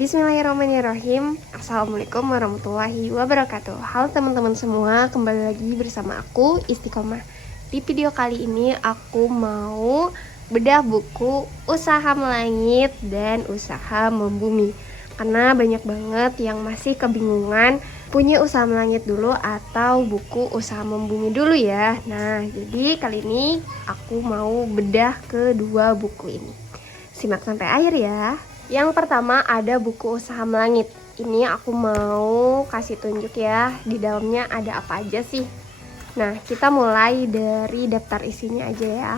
Bismillahirrahmanirrahim. Assalamualaikum warahmatullahi wabarakatuh. Halo teman-teman semua, kembali lagi bersama aku Istiqomah. Di video kali ini aku mau bedah buku Usaha Melangit dan Usaha Membumi. Karena banyak banget yang masih kebingungan punya Usaha Melangit dulu atau buku Usaha Membumi dulu ya. Nah, jadi kali ini aku mau bedah kedua buku ini. Simak sampai akhir ya. Yang pertama ada buku Usaha Melangit. Ini aku mau kasih tunjuk ya, di dalamnya ada apa aja sih. Nah, kita mulai dari daftar isinya aja ya.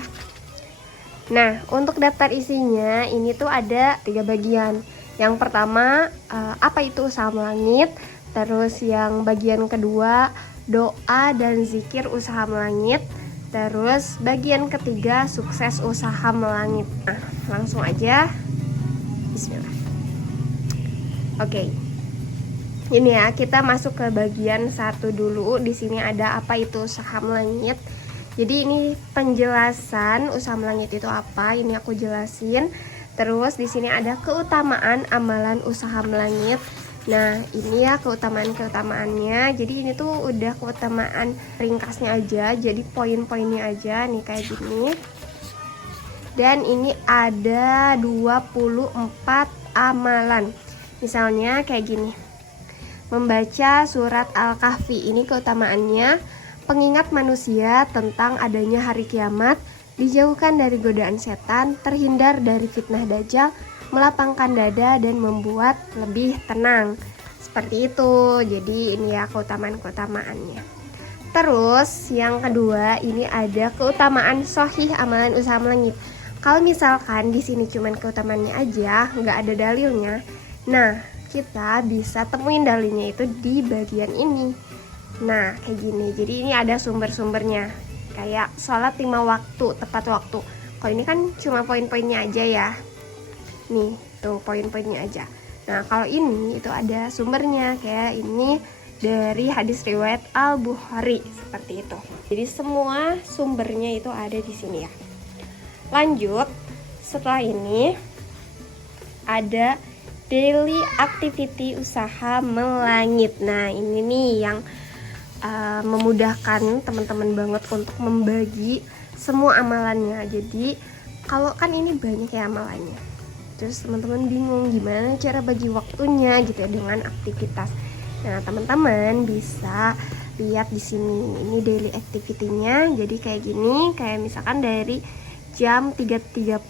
Nah, untuk daftar isinya ini tuh ada 3 bagian. Yang pertama, apa itu Usaha Melangit. Terus yang bagian kedua, doa dan zikir Usaha Melangit. Terus bagian ketiga, sukses Usaha Melangit. Nah, langsung aja. Bismillah. Oke. Ini ya, kita masuk ke bagian 1 dulu. Di sini ada apa itu Usaha Melangit. Jadi ini penjelasan Usaha Melangit itu apa, ini aku jelasin. Terus di sini ada keutamaan amalan Usaha Melangit. Nah, ini ya keutamaan-keutamaannya. Jadi ini tuh udah keutamaan ringkasnya aja. Jadi poin-poinnya aja nih kayak gini. Dan ini ada 24 amalan. Misalnya kayak gini. Membaca surat Al-Kahfi, ini keutamaannya pengingat manusia tentang adanya hari kiamat, dijauhkan dari godaan setan, terhindar dari fitnah dajjal, melapangkan dada dan membuat lebih tenang. Seperti itu. Jadi ini ya keutamaan-keutamaannya. Terus yang kedua ini ada keutamaan sahih amalan Usaha Melangit. Kalau misalkan di sini cuman keutamaannya aja, nggak ada dalilnya, nah kita bisa temuin dalilnya itu di bagian ini. Nah kayak gini. Jadi ini ada sumber-sumbernya, kayak sholat 5 waktu tepat waktu. Kalau ini kan cuma poin-poinnya aja ya. Nih tuh poin-poinnya aja. Nah kalau ini itu ada sumbernya, kayak ini dari hadis riwayat Al-Bukhari seperti itu. Jadi semua sumbernya itu ada di sini ya. Lanjut, setelah ini ada daily activity Usaha Melangit. Nah ini nih yang memudahkan teman-teman banget untuk membagi semua amalannya. Jadi kalau kan ini banyak ya amalannya, terus teman-teman bingung gimana cara bagi waktunya gitu ya dengan aktivitas. Nah teman-teman bisa lihat di sini, ini daily activity-nya. Jadi kayak gini, kayak misalkan dari jam 3.30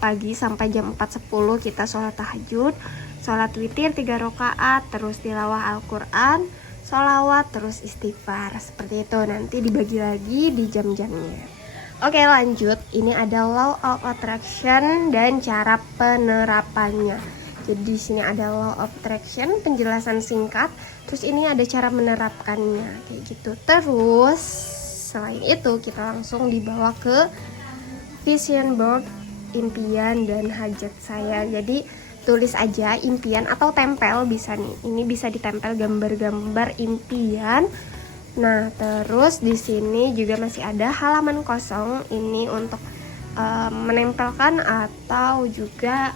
pagi sampai jam 4.10 kita sholat tahajud, sholat witir 3 rakaat, terus tilawah Al-Quran, sholawat, terus istighfar. Seperti itu, nanti dibagi lagi di jam-jamnya. Oke lanjut, ini ada law of attraction dan cara penerapannya. Jadi di sini ada law of attraction, penjelasan singkat. Terus ini ada cara menerapkannya kayak gitu. Terus selain itu kita langsung dibawa ke vision board, impian dan hajat saya. Jadi tulis aja impian atau tempel bisa nih. Ini bisa ditempel gambar-gambar impian. Nah, terus di sini juga masih ada halaman kosong. Ini untuk menempelkan atau juga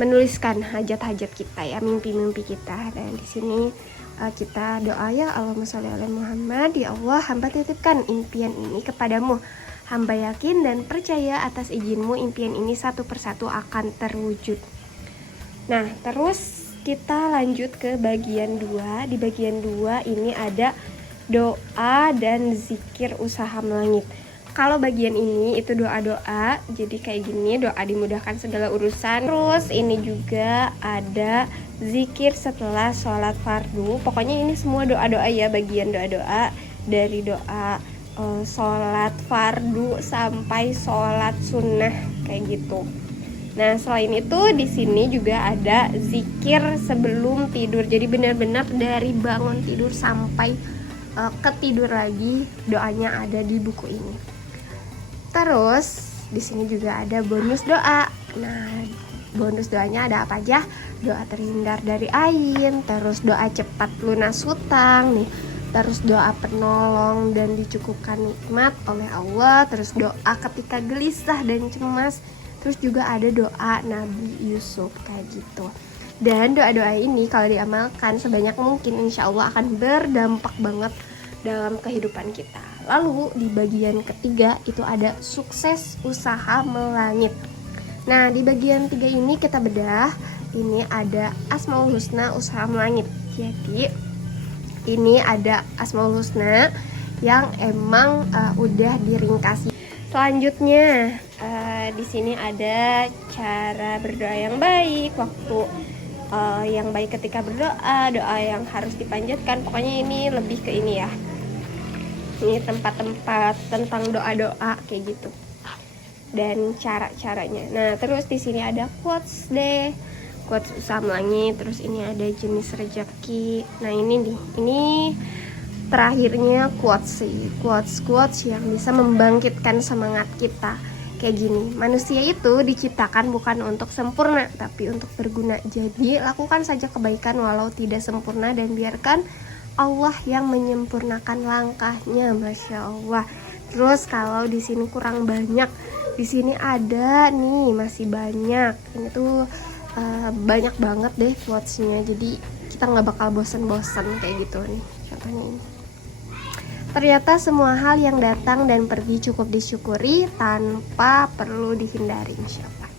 menuliskan hajat-hajat kita ya, mimpi-mimpi kita. Dan di sini kita doa ya, Allahumma sholli ala Muhammad. Ya Allah, hamba titipkan impian ini kepadamu. Hamba yakin dan percaya atas izinmu impian ini satu persatu akan terwujud. Nah, terus kita lanjut ke bagian 2. Di bagian 2 ini ada doa dan zikir Usaha Melangit. Kalau bagian ini itu doa-doa, jadi kayak gini, doa dimudahkan segala urusan. Terus ini juga ada zikir setelah sholat fardu. Pokoknya ini semua doa-doa ya, bagian doa-doa dari doa sholat fardu sampai sholat sunnah kayak gitu. Nah selain itu di sini juga ada zikir sebelum tidur. Jadi benar-benar dari bangun tidur sampai ketidur lagi doanya ada di buku ini. Terus di sini juga ada bonus doa. Nah bonus doanya ada apa aja? Doa terhindar dari ain, terus doa cepat lunas hutang nih. Terus doa penolong dan dicukupkan nikmat oleh Allah. Terus doa ketika gelisah dan cemas. terus juga ada doa Nabi Yusuf kayak gitu. Dan doa-doa ini kalau diamalkan sebanyak mungkin insya Allah akan berdampak banget dalam kehidupan kita. Lalu di bagian ketiga itu ada sukses usaha melangit. Nah di bagian 3 ini kita bedah. Ini ada Asmaul Husna usaha melangit. Jadi ini ada Asmaul Husna yang emang udah diringkasi. Selanjutnya di sini ada cara berdoa yang baik, waktu yang baik ketika berdoa, doa yang harus dipanjatkan. Pokoknya ini lebih ke ini ya. Ini tempat-tempat tentang doa-doa kayak gitu. Dan cara-caranya. Nah, terus di sini ada quotes deh. Quotes usaha melangit, terus ini ada jenis rezeki. Nah, ini nih. Ini terakhirnya quotes sih. Quotes yang bisa membangkitkan semangat kita. Kayak gini, manusia itu diciptakan bukan untuk sempurna, tapi untuk berguna. Jadi lakukan saja kebaikan walau tidak sempurna dan biarkan Allah yang menyempurnakan langkahnya. Masya Allah. Terus kalau di sini kurang banyak, di sini ada nih masih banyak. Ini tuh banyak banget deh quotesnya. Jadi kita nggak bakal bosan-bosan kayak gitu nih. Contohnya ini. Ternyata semua hal yang datang dan pergi cukup disyukuri tanpa perlu dihindari, insya Allah.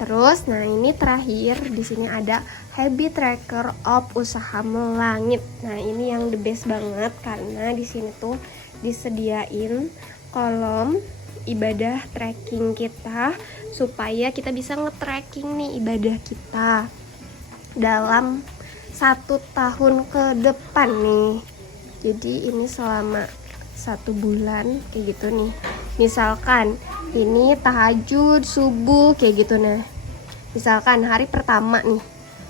Terus, nah ini terakhir di sini ada habit tracker of usaha melangit. Nah ini yang the best banget karena di sini tuh disediain kolom ibadah tracking kita supaya kita bisa nge-tracking nih ibadah kita dalam 1 tahun ke depan nih. Jadi ini selama 1 bulan kayak gitu nih. Misalkan ini tahajud subuh kayak gitu. Nah misalkan hari pertama nih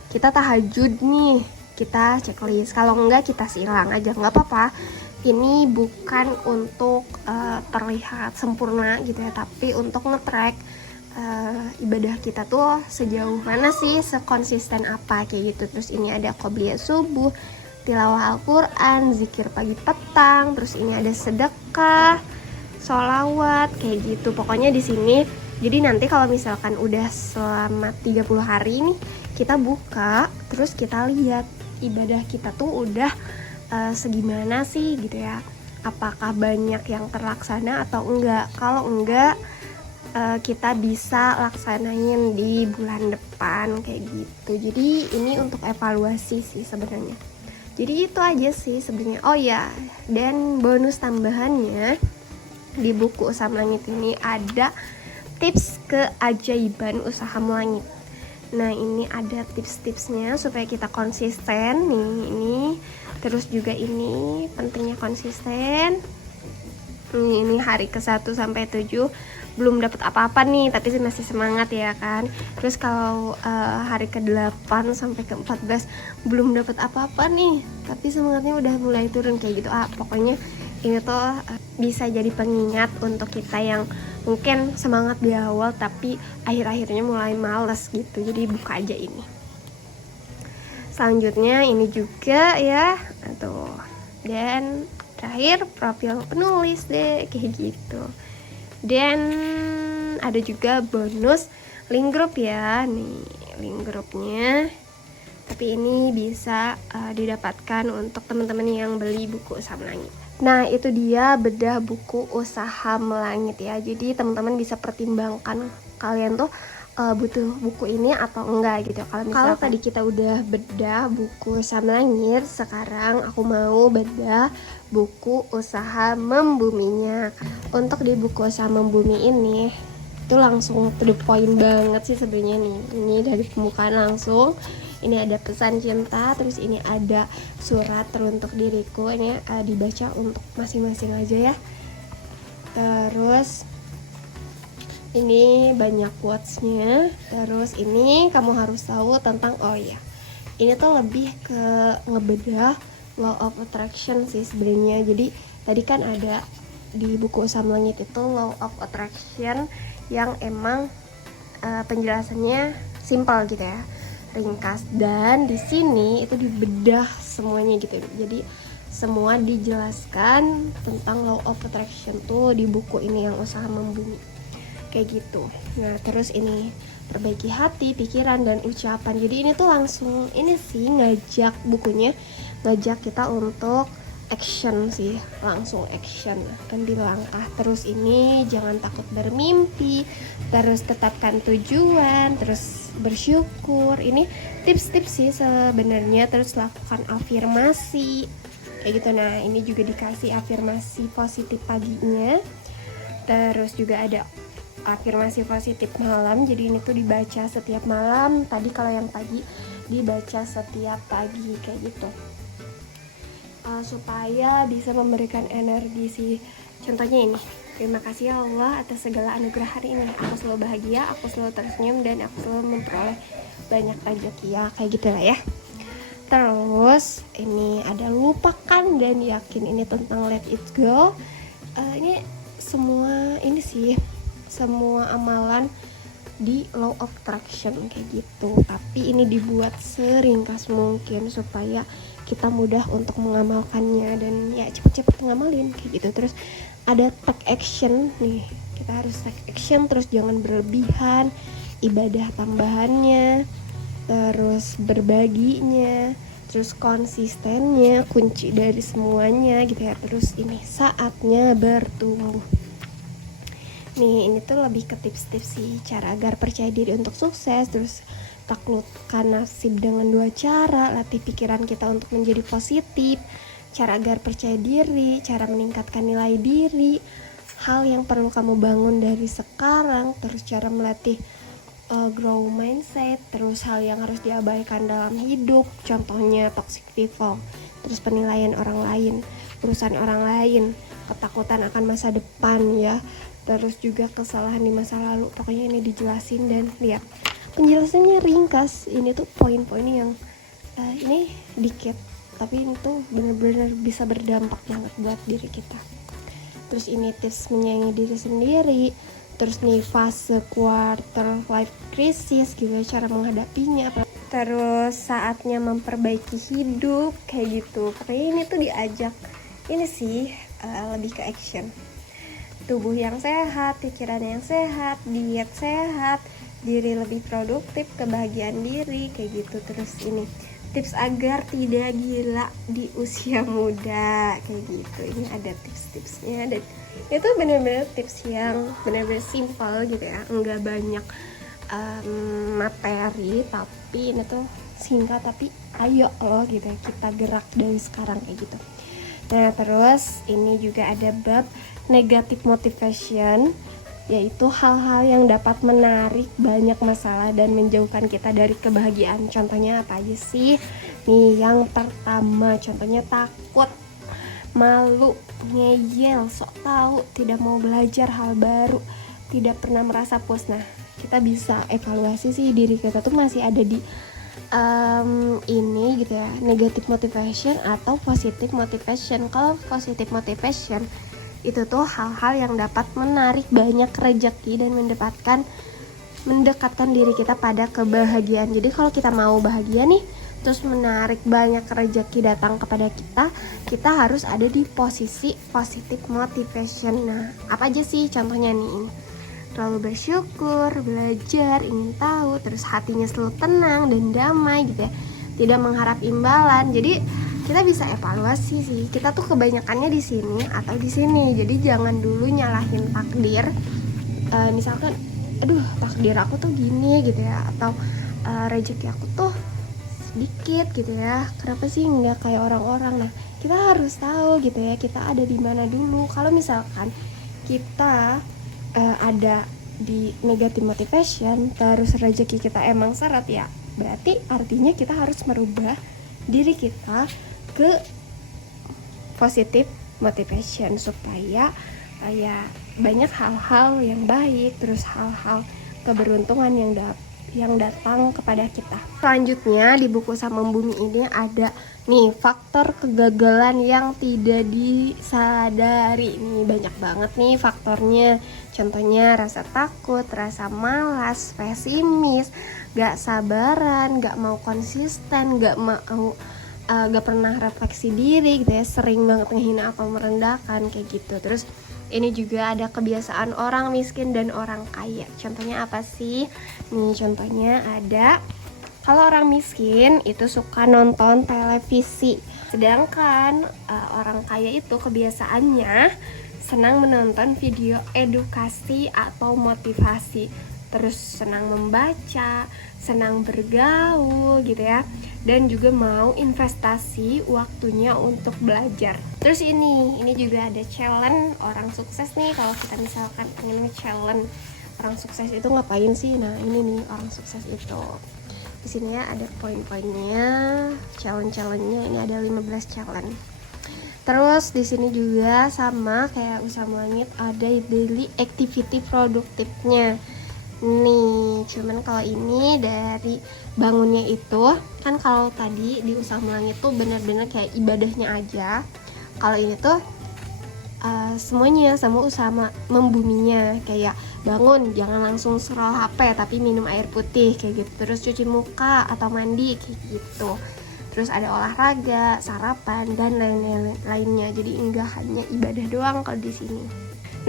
kita tahajud nih, kita checklist. Kalau enggak kita silang aja, nggak apa-apa. Ini bukan untuk terlihat sempurna gitu ya, tapi untuk nge-track ibadah kita tuh sejauh mana sih, sekonsisten apa kayak gitu. Terus ini ada qobliyah subuh, tilawah Al-Quran, zikir pagi petang, terus ini ada sedekah, sholawat kayak gitu. Pokoknya di sini. Jadi nanti kalau misalkan udah selama 30 hari nih kita buka, terus kita lihat ibadah kita tuh udah segimana sih gitu ya. Apakah banyak yang terlaksana atau enggak. Kalau enggak kita bisa laksanain di bulan depan kayak gitu. Jadi ini untuk evaluasi sih sebenarnya. Jadi itu aja sih sebenarnya. Oh ya, dan bonus tambahannya di buku Usaha Melangit ini ada tips keajaiban usaha melangit. Nah ini ada tips-tipsnya supaya kita konsisten nih ini. Terus juga ini pentingnya konsisten. Ini hari ke-1 sampai 7 belum dapat apa-apa nih, tapi masih semangat ya kan. Terus kalau hari ke-8 sampai ke-14 belum dapat apa-apa nih, tapi semangatnya udah mulai turun kayak gitu. Pokoknya ini tuh bisa jadi pengingat untuk kita yang mungkin semangat di awal tapi akhir-akhirnya mulai males gitu. Jadi buka aja ini. Selanjutnya ini juga ya, tuh. Dan terakhir profil penulis deh kayak gitu. Dan ada juga bonus link grup ya, nih link grupnya. Tapi ini bisa didapatkan untuk teman-teman yang beli buku Usaha Melangit. Nah itu dia bedah buku Usaha Melangit ya. Jadi teman-teman bisa pertimbangkan kalian tuh butuh buku ini atau enggak gitu. Kalau tadi kita udah bedah buku Usaha Melangit, sekarang aku mau bedah buku Usaha Membuminya. Untuk di buku Usaha Membumi ini itu langsung to the point banget sih sebenarnya nih. Ini dari pembukaan langsung. Ini ada pesan cinta, terus ini ada surat teruntuk diriku. Ini dibaca untuk masing-masing aja ya. Terus ini banyak quotes-nya. Terus ini kamu harus tahu tentang, oh ya, ini tuh lebih ke ngebedah law of attraction sih sebenarnya. Jadi tadi kan ada di buku Usaha Melangit itu law of attraction yang emang penjelasannya simpel gitu ya, ringkas. Dan di sini itu dibedah semuanya gitu. Jadi semua dijelaskan tentang law of attraction tuh di buku ini yang Usaha Membumi. kayak gitu. Nah terus ini perbaiki hati, pikiran, dan ucapan. Jadi ini tuh langsung ini sih ngajak bukunya, ngajak kita untuk action sih, langsung action, ambil langkah. Terus ini jangan takut bermimpi, terus tetapkan tujuan, terus bersyukur. Ini tips-tips sih sebenarnya. Terus lakukan afirmasi kayak gitu. Nah ini juga dikasih afirmasi positif paginya, terus juga ada afirmasi positif malam. Jadi ini tuh dibaca setiap malam. Tadi kalau yang pagi dibaca setiap pagi kayak gitu, supaya bisa memberikan energi sih. Contohnya ini, terima kasih ya Allah atas segala anugerah hari ini, aku selalu bahagia, aku selalu tersenyum, dan aku selalu memperoleh banyak rezeki, ya kayak gitu lah ya. Terus ini ada lupakan dan yakin, ini tentang let it go. Ini semua ini sih, semua amalan di law of attraction kayak gitu, tapi ini dibuat seringkas mungkin supaya kita mudah untuk mengamalkannya dan ya cepet-cepet ngamalin kayak gitu. Terus ada take action nih, kita harus take action, terus jangan berlebihan, ibadah tambahannya, terus berbaginya, terus konsistennya kunci dari semuanya gitu ya. Terus ini saatnya bertumbuh. Nih ini tuh lebih ke tips-tips sih, cara agar percaya diri untuk sukses. Terus taklukkan nasib dengan 2 cara, latih pikiran kita untuk menjadi positif, cara agar percaya diri, cara meningkatkan nilai diri, hal yang perlu kamu bangun dari sekarang, terus cara melatih grow mindset, terus hal yang harus diabaikan dalam hidup, contohnya toxic people, terus penilaian orang lain, urusan orang lain, ketakutan akan masa depan ya, terus juga kesalahan di masa lalu. Pokoknya ini dijelasin, dan lihat penjelasannya ringkas. Ini tuh poin-poin yang ini dikit, tapi ini tuh benar-benar bisa berdampak banget buat diri kita. Terus ini tips menyayangi diri sendiri. Terus nih fase quarter life crisis, gimana cara menghadapinya. Terus saatnya memperbaiki hidup kayak gitu. Pokoknya ini tuh diajak ini sih lebih ke action. Tubuh yang sehat, pikiran yang sehat, diet sehat, diri lebih produktif, kebahagiaan diri kayak gitu. Terus ini tips agar tidak gila di usia muda kayak gitu. Ini ada tips-tipsnya, dan itu benar-benar tips yang benar-benar simpel gitu ya, enggak banyak materi, tapi ini tuh singkat tapi ayo loh gitu ya, kita gerak dari sekarang kayak gitu. Nah terus ini juga ada bab negative motivation, yaitu hal-hal yang dapat menarik banyak masalah dan menjauhkan kita dari kebahagiaan. Contohnya apa aja sih? Nih yang pertama, contohnya takut, malu, ngeyel, sok tahu, tidak mau belajar hal baru, tidak pernah merasa puas. Nah kita bisa evaluasi sih diri kita tuh masih ada di ini gitu ya, negative motivation atau positive motivation. Kalau positive motivation itu tuh hal-hal yang dapat menarik banyak rezeki dan mendekatkan diri kita pada kebahagiaan. Jadi kalau kita mau bahagia nih, terus menarik banyak rezeki datang kepada kita, kita harus ada di posisi positive motivation. Nah apa aja sih contohnya nih? Selalu bersyukur, belajar, ingin tahu, terus hatinya selalu tenang dan damai gitu ya, tidak mengharap imbalan. Jadi kita bisa evaluasi sih, kita tuh kebanyakannya di sini atau di sini. Jadi jangan dulu nyalahin takdir. Misalkan, aduh takdir aku tuh gini gitu ya, atau rezeki aku tuh sedikit gitu ya, kenapa sih nggak kayak orang-orang. Nah kita harus tahu gitu ya, kita ada di mana dulu. Kalau misalkan kita ada di negative motivation, terus rezeki kita emang seret ya, berarti artinya kita harus merubah diri kita ke positive motivation, supaya ya banyak hal-hal yang baik, terus hal-hal keberuntungan yang datang kepada kita. Selanjutnya di buku Sama Bumi ini ada nih faktor kegagalan yang tidak disadari. Nih banyak banget nih faktornya. Contohnya rasa takut, rasa malas, pesimis, gak sabaran, gak mau konsisten, gak pernah refleksi diri gitu ya, sering banget ngehina atau merendahkan kayak gitu. Terus Ini juga ada kebiasaan orang miskin dan orang kaya. Contohnya apa sih? Nih contohnya ada, kalau orang miskin itu suka nonton televisi, sedangkan orang kaya itu kebiasaannya senang menonton video edukasi atau motivasi, terus senang membaca, senang bergaul gitu ya, dan juga mau investasi waktunya untuk belajar. Terus ini juga ada challenge orang sukses nih. Kalau kita misalkan pengen challenge orang sukses itu ngapain sih? Nah ini nih orang sukses itu. Di sini ya ada poin-poinnya, challenge-nya ini ada 15 challenge. Terus di sini juga sama kayak usaha langit ada daily activity produktifnya. Nih, cuman kalau ini dari bangunnya itu kan, kalau tadi di usaha langit tuh bener-bener kayak ibadahnya aja. Kalau ini tuh semuanya, sama usaha membuminya, kayak bangun jangan langsung scroll HP tapi minum air putih kayak gitu, terus cuci muka atau mandi kayak gitu, terus ada olahraga, sarapan dan lain-lainnya. Jadi enggak hanya ibadah doang kalau di sini.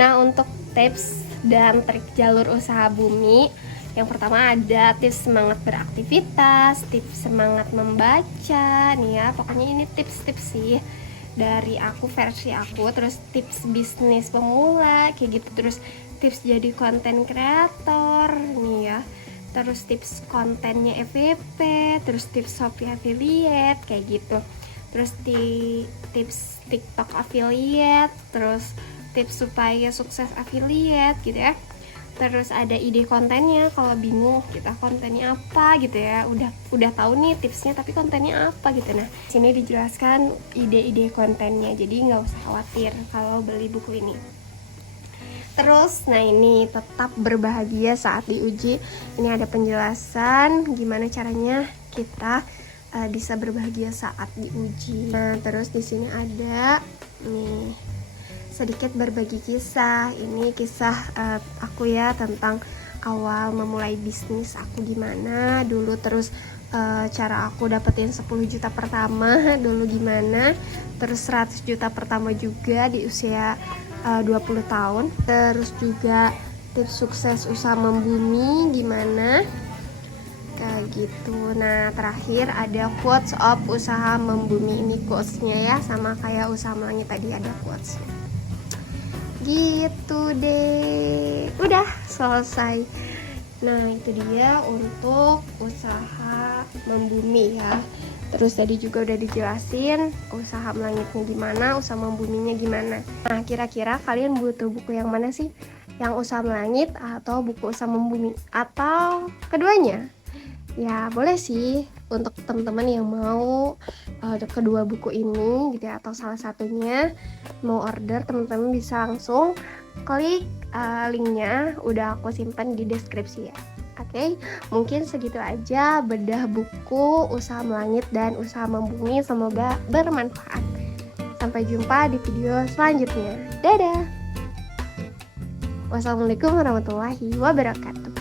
Nah, untuk tips dan trik jalur usaha bumi, yang pertama ada tips semangat beraktivitas, tips semangat membaca nih ya. Pokoknya ini tips-tips sih dari aku, versi aku. Terus tips bisnis pemula kayak gitu, terus tips jadi konten kreator nih ya, terus tips kontennya FYP, terus tips Shopee affiliate kayak gitu, terus tips TikTok affiliate, terus tips supaya sukses affiliate gitu ya. Terus ada ide kontennya, kalau bingung kita kontennya apa gitu ya, udah tahu nih tipsnya tapi kontennya apa gitu. Nah sini dijelaskan ide-ide kontennya, jadi nggak usah khawatir kalau beli buku ini. Terus nah ini tetap berbahagia saat diuji, ini ada penjelasan gimana caranya kita bisa berbahagia saat diuji. Nah terus di sini ada nih sedikit berbagi kisah. Ini kisah aku ya, tentang awal memulai bisnis aku gimana dulu, terus cara aku dapetin 10 juta pertama dulu gimana, terus 100 juta pertama juga di usia 20 tahun, terus juga tips sukses usaha membumi gimana kayak gitu. Nah terakhir ada quotes of usaha membumi, ini quotesnya ya, sama kayak usaha melangit tadi ada quotesnya gitu deh. Udah selesai. Nah itu dia untuk usaha membumi ya. Terus tadi juga udah dijelasin usaha melangitnya gimana, usaha membuminya gimana. Nah kira-kira kalian butuh buku yang mana sih? Yang usaha melangit atau buku usaha membumi, atau keduanya? Ya boleh sih, untuk teman-teman yang mau kedua buku ini gitu ya, atau salah satunya mau order, teman-teman bisa langsung klik linknya, udah aku simpan di deskripsi ya. Oke, mungkin segitu aja bedah buku usaha melangit dan usaha membumi, semoga bermanfaat. Sampai jumpa di video selanjutnya. Dadah. Wassalamualaikum warahmatullahi wabarakatuh.